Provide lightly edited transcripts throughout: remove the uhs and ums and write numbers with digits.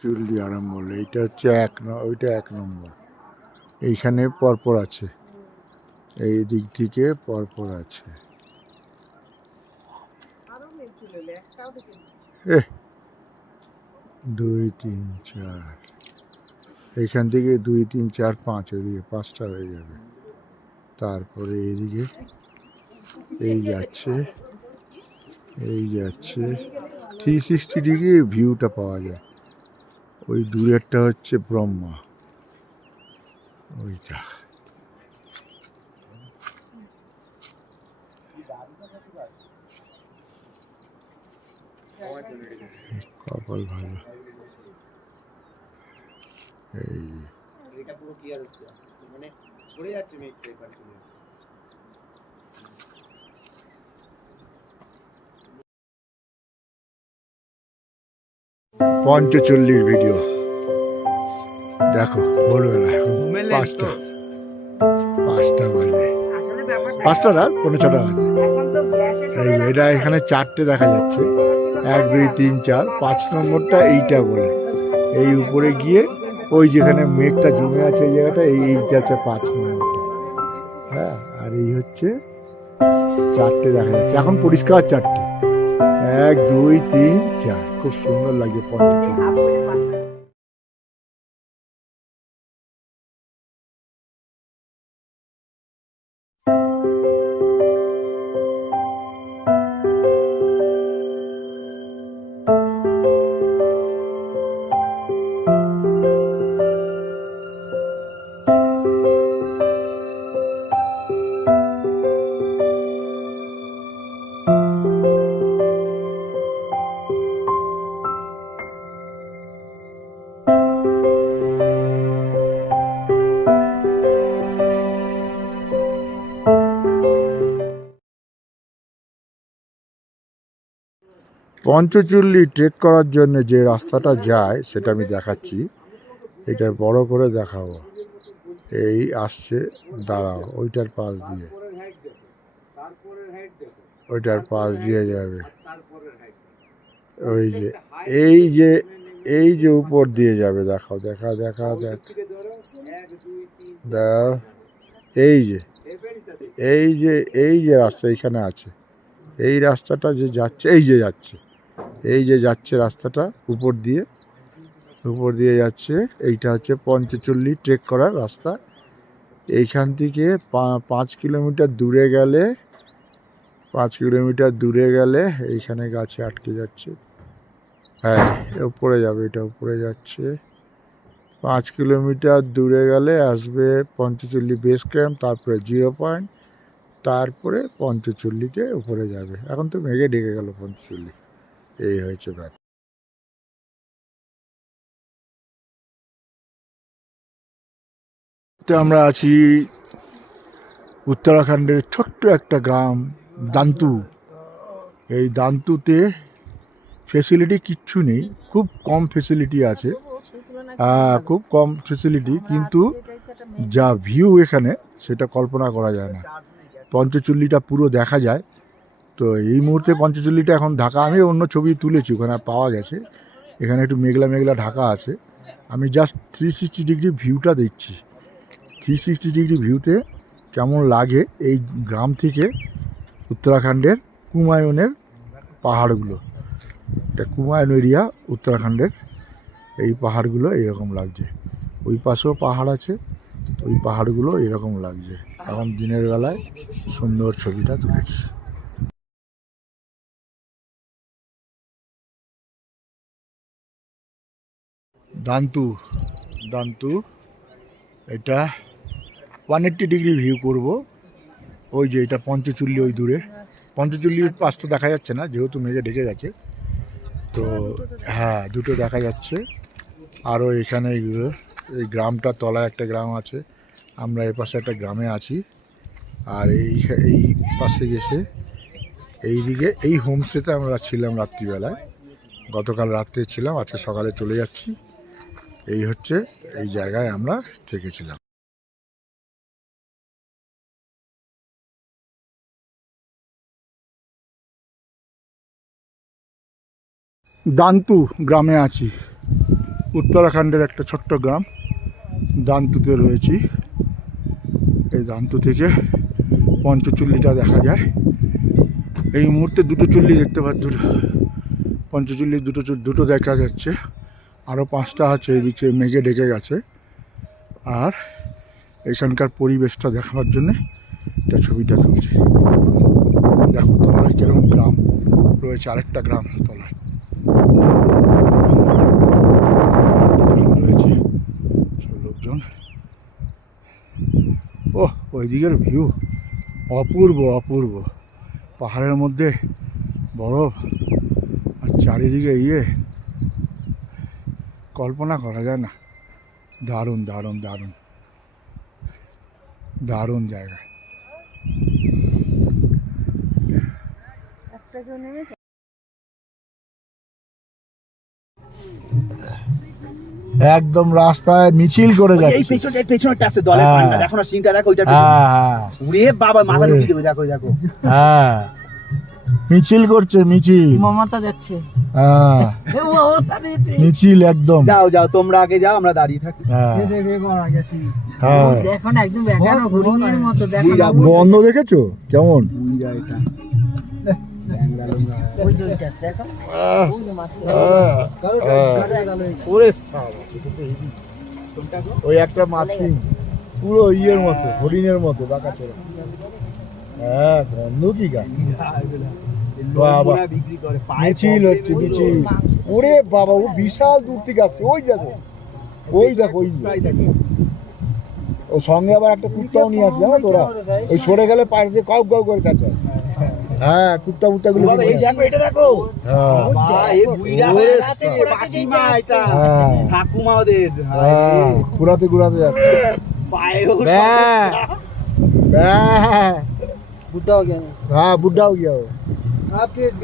চুল্লি আরম্ভ হলো। এইটা হচ্ছে ওইটা 1 নম্বর। এইখানে পরপর আছে, এই দিক থেকে পরপর আছে। 2 3 4, এইখান থেকে 2 3 4 5, ওইদিকে 5টা হয়ে যাবে। তারপরে এইদিকে এই যাচ্ছে, এই যাচ্ছে। 360 ডিগ্রি ভিউটা পাওয়া যায়। ওই দূরেরটা হচ্ছে ব্রহ্মা, ওইটা। কপাল ভালো। এই এটা পুরো ক্লিয়ার হচ্ছে, মানে পড়ে যাচ্ছে মেঘটা এবার। পঞ্চচল্লির ভিডিও দেখো, ভোরবেলা 5টা বাজে, 5টা না 5:45 বাজে। এই এটা এখানে 4টে দেখা যাচ্ছে, 1 2 3 4, 5 নম্বরটা এইটা বলে। এই উপরে গিয়ে ওই যেখানে মেঘটা জমে আছে এই জায়গাটা, এইটা হচ্ছে 5 নম্বরটা। হ্যাঁ, আর এই হচ্ছে 4টে দেখা যাচ্ছে এখন পরিষ্কার, 4টে 1 2 3 4, খুব সুন্দর লাগে পঞ্চচল্লি। পঞ্চচল্লি ট্রেক করার জন্য যে রাস্তাটা যায় সেটা আমি দেখাচ্ছি, এটা বড় করে দেখাবো। এই আসছে, দাঁড়াও, ওইটার পাশ দিয়ে, ওইটার পাশ দিয়ে যাবে। ওই যে এই যে এই যে উপর দিয়ে যাবে, দেখাও, দেখা দেখা দেখ, দাও, এই যে এই যে এই যে রাস্তা এইখানে আছে, এই রাস্তাটা যে যাচ্ছে, এই যে যাচ্ছে, এই যে যাচ্ছে রাস্তাটা উপর দিয়ে যাচ্ছে, এইটা হচ্ছে পঞ্চচল্লি ট্রেক করার রাস্তা। এইখান থেকে 5 কিলোমিটার দূরে গেলে, 5 কিলোমিটার দূরে গেলে এইখানে গাছে আটকে যাচ্ছে। হ্যাঁ, উপরে যাবে, এটা উপরে যাচ্ছে। 5 কিলোমিটার দূরে গেলে আসবে পঞ্চচল্লি বেস ক্যাম্প, তারপরে 0 পয়েন্ট, তারপরে পঞ্চচল্লিতে উপরে যাবে। এখন তো মেঘে ঢেকে গেল পঞ্চচল্লি, এই হয়েছে ব্যাপার। তো আমরা আছি উত্তরাখণ্ডের ছোট্ট একটা গ্রাম দান্তু। এই দান্তুতে ফেসিলিটি কিচ্ছু নেই, খুব কম ফেসিলিটি আছে, খুব কম ফেসিলিটি, কিন্তু যা ভিউ এখানে সেটা কল্পনা করা যায় না। পঞ্চচল্লিটা পুরো দেখা যায়। তো এই মুহূর্তে পঞ্চচল্লিটা এখন ঢাকা, আমি অন্য ছবি তুলেছি, ওখানে পাওয়া গেছে, এখানে একটু মেঘলা মেঘলা ঢাকা আছে। আমি জাস্ট 360 ডিগ্রি ভিউটা দেখছি। 360 ডিগ্রি ভিউতে কেমন লাগে এই গ্রাম থেকে উত্তরাখণ্ডের কুমায়ুনের পাহাড়গুলো। এটা কুমায়ুন এরিয়া উত্তরাখণ্ডের, এই পাহাড়গুলো এইরকম লাগছে। ওই পাশেও পাহাড় আছে, ওই পাহাড়গুলো এরকম লাগছে। এখন দিনের বেলায় সুন্দর ছবিটা তুলেছি। দান্তু, দান্তু এটা 180 ডিগ্রি ভিউ করব। ওই যে এটা পঞ্চচল্লি, ওই দূরে পঞ্চচল্লির পাশটা দেখা যাচ্ছে না যেহেতু মেঘে ঢেকে গেছে। তো হ্যাঁ, দুটো দেখা যাচ্ছে। আরও এখানে এই গ্রামটার তলায় একটা গ্রাম আছে, আমরা এ পাশে একটা গ্রামে আছি। আর এই পাশে গেছে এইদিকে এই হোমস্টেতে আমরা ছিলাম রাত্রিবেলায়, গতকাল রাত্রে ছিলাম, আজকে সকালে চলে যাচ্ছি। এই হচ্ছে এই জায়গায় আমরা থেকেছিলাম। দান্তু গ্রামে আছি। উত্তরাখণ্ডের একটা ছোট্ট গ্রাম দান্তুতে রয়েছি। এই দান্তু থেকে পঞ্চচুল্লিটা দেখা যায়। এই মুহূর্তে দুটো চুল্লি দেখতে পাচ্ছি, পঞ্চচুল্লি দুটো দেখা যাচ্ছে। আরও 5টা আছে, এদিকে মেঘে ঢেকে গেছে। আর এখানকার পরিবেশটা দেখাবার জন্যে এটা ছবিটা তুলছি। দেখো তলায় কিরকম গ্রাম রয়েছে, আরেকটা গ্রাম তলায় রয়েছে সব লোকজন। ওহ, ওই দিকের ভিউ অপূর্ব অপূর্ব। পাহাড়ের মধ্যে বরফ আর চারিদিকে কল্পনা করা যায় না। দারুণ দারুণ দারুণ দারুণ জায়গা। একদম রাস্তায় মিছিল করে যাচ্ছে। এই পেছনটা আছে দলে পান্ডা, দেখো না সিংটা দেখো, ওইটা ওরে বাবা মাথা ঢুকিয়ে দেবো, দেখো দেখো। হ্যাঁ, মিছিল করছে, মিছিল মমতা যাচ্ছে। হ্যাঁ, মিছিল একদম। যাও যাও তোমরা আগে যাও, আমরা দাঁড়িয়ে থাকি। হ্যাঁ, দেখো না একদম বেগানো হরিণের মতো, দেখো না গন্ধ দেখেছো কেমন? ওই যে ওইটা দেখো, ওই যে মাছ। ওই একটা মাছি পুরো ইয়ের মতো, হরিণের মতো বাঁকা চোরা। হ্যাঁ, গন্ধ কি গান। বাবা, মিছিল হচ্ছে, মিছিল। ওরে বাবা, ও বিশাল দূর থেকে আসছে। ওই দেখো, ওই দেখো, ওই ও সঙ্গে আবার একটা কুত্তাও নিয়ে আসছে, জানো তোরা? ওই সরে গেলে পায়ে দিয়ে কাউ কাউ করে কাছে। হ্যাঁ, কুত্তা মুত্তা গুলো। এই দেখো, এটা দেখো। হ্যাঁ, ঠাকুমা ওদের ঘুরাতে ঘুরাতে যাচ্ছে। হ্যাঁ, বুদ্ধা হো গিয়া।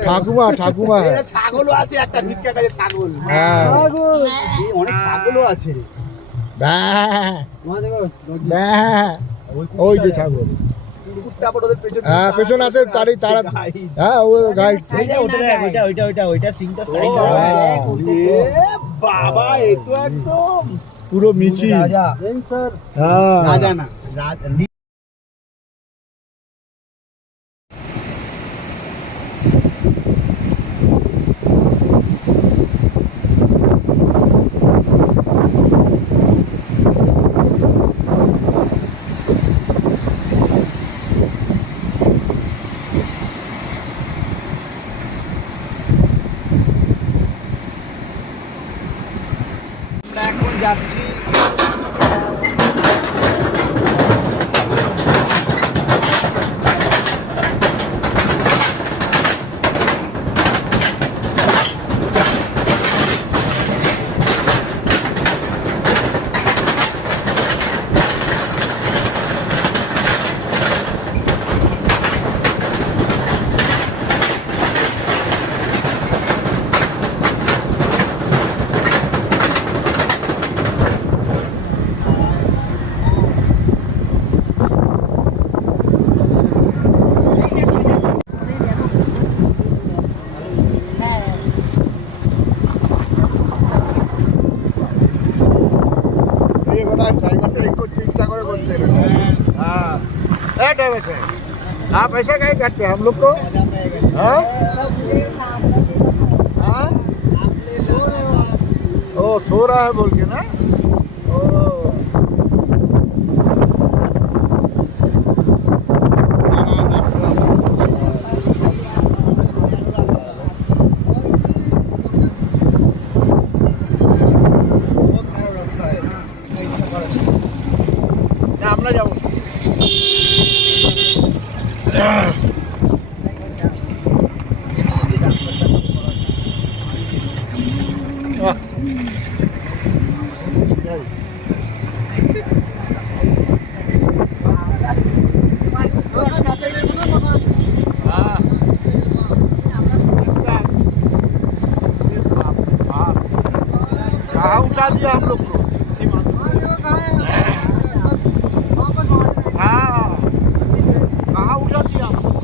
ঠাকুমা, ঠাকুমা। ছাগলও আছে, একটা ভিক্ষা কাজে ছাগল। হ্যাঁ, অনেক ছাগলও আছে। ওই যে ছাগল। হ্যাঁ, পেছনে আছে তারই তারা। হ্যাঁ, ও গাইড। বাবা, এই তো একদম পুরো মিছিল। হ্যাঁ, রাজা না এখন যাচ্ছি। चिंता करे बोलते हैं। हाँ, ड्राइवर साहब, आप ऐसे कहीं करते हैं हम लोग को? हाँ, हाँ, ओ सो रहा है बोल के ना। আমরা যাবো। कहाँ उठा दिया हम लोग को? हाँ, कहाँ उठा दिया हम लोग को?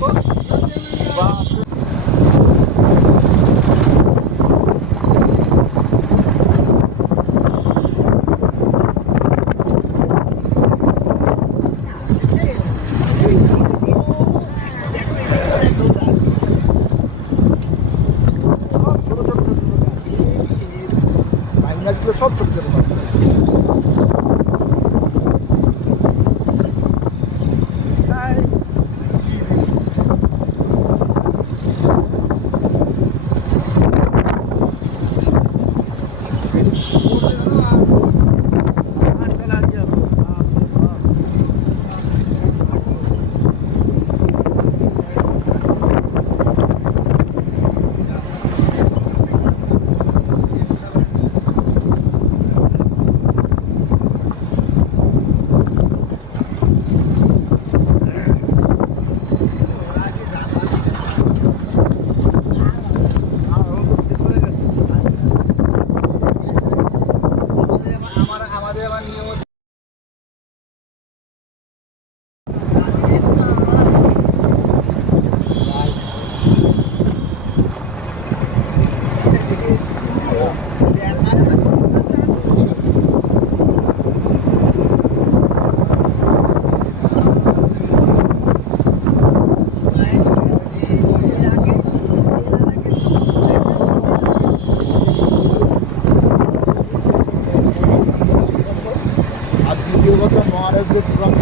গাছগুলো সব ছোটো ছোটো পাখি আছে। আমাদের আবার নিয়ম হচ্ছে আর দ্বিতীয় কথা মহারাজদের পুরাণ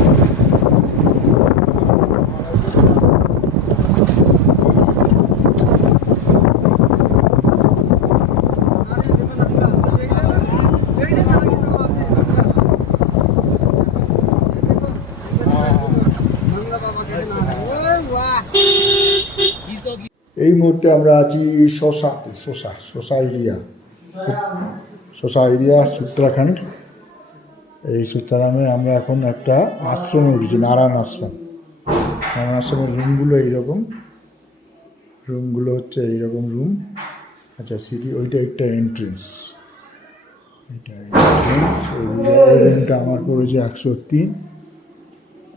এই মুহূর্তে আমরা আছি শোষাতে, শোষা এরিয়া উত্তরাখণ্ড। এই সূত্রারামে আমরা এখন একটা আশ্রমে উঠেছি, নারায়ণ আশ্রমের রুমগুলো এইরকম, রুমগুলো হচ্ছে এইরকম রুম। আচ্ছা সিঁড়ি, ওইটা একটা এন্ট্রেন্স, এটা এন্ট্রেন্স। এই রুমটা আমার পড়েছে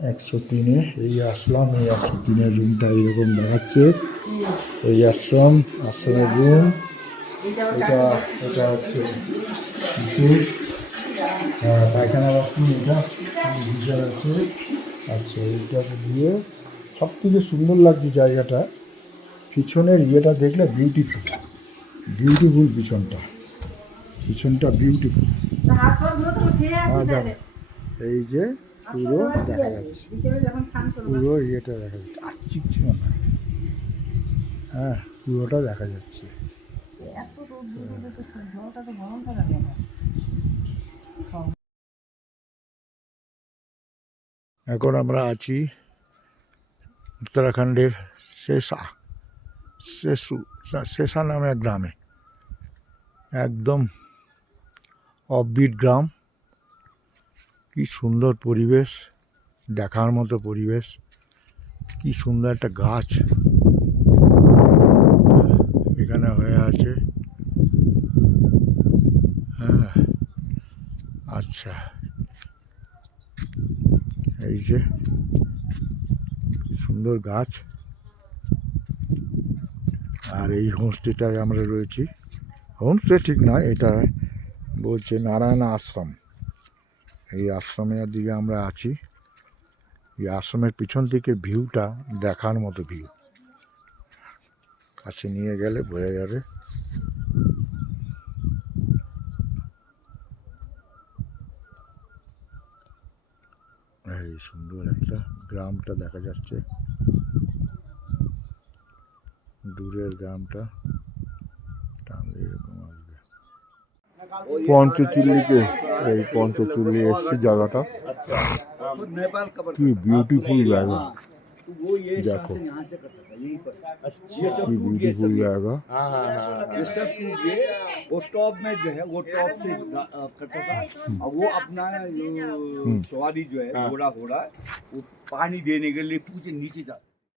103-এ। এই আসলাম, এই 103-এর রুমটা এইরকম দেখাচ্ছে। এই আশ্রমের রুম। এটা হচ্ছে পায়খানা বাথরুম, এটা ভিজার আছে। আচ্ছা এইটা দিয়ে সব থেকে সুন্দর লাগছে জায়গাটা, পিছনের ইয়েটা দেখলে বিউটিফুল পিছনটা বিউটিফুল। এই যে পুরো দেখা যাচ্ছে, পুরো ইয়েটা দেখা যাচ্ছে, চিকচিক না, হ্যাঁ পুরোটা দেখা যাচ্ছে। এখন আমরা আছি উত্তরাখণ্ডের শেষা নামে এক গ্রামে, একদম অফবিট গ্রাম। কি সুন্দর পরিবেশ, দেখার মতো পরিবেশ। কি সুন্দর একটা গাছ এখানে হয়ে আছে। হ্যাঁ আচ্ছা, এই যে সুন্দর গাছ। আর এই হোমস্টেটায় আমরা রয়েছি। হোমস্টে ঠিক নয়, এটা বলছে নারায়ণ আশ্রম। এই আশ্রমের দিকে আমরা আছি। এই আশ্রমের পিছন থেকে ভিউটা দেখার মতো ভিউ, কাছে নিয়ে গেলে বোঝা যাবে। এই সুন্দর একটা গ্রামটা দেখা যাচ্ছে, দূরের গ্রামটা টানলে এরকম আসবে। পঞ্চচুল্লিতে, এই পঞ্চচুল্লি এসছি জায়গাটা, কি বিউটিফুল জায়গা, দেখো কি বিউটিফুल जाएगा। ये सब कीजिए, वो टॉप में जो है वो टॉप से करता था, और वो अपना जो सवारी जो है घोड़ा वो पानी देने के लिए पूछे नीचे जा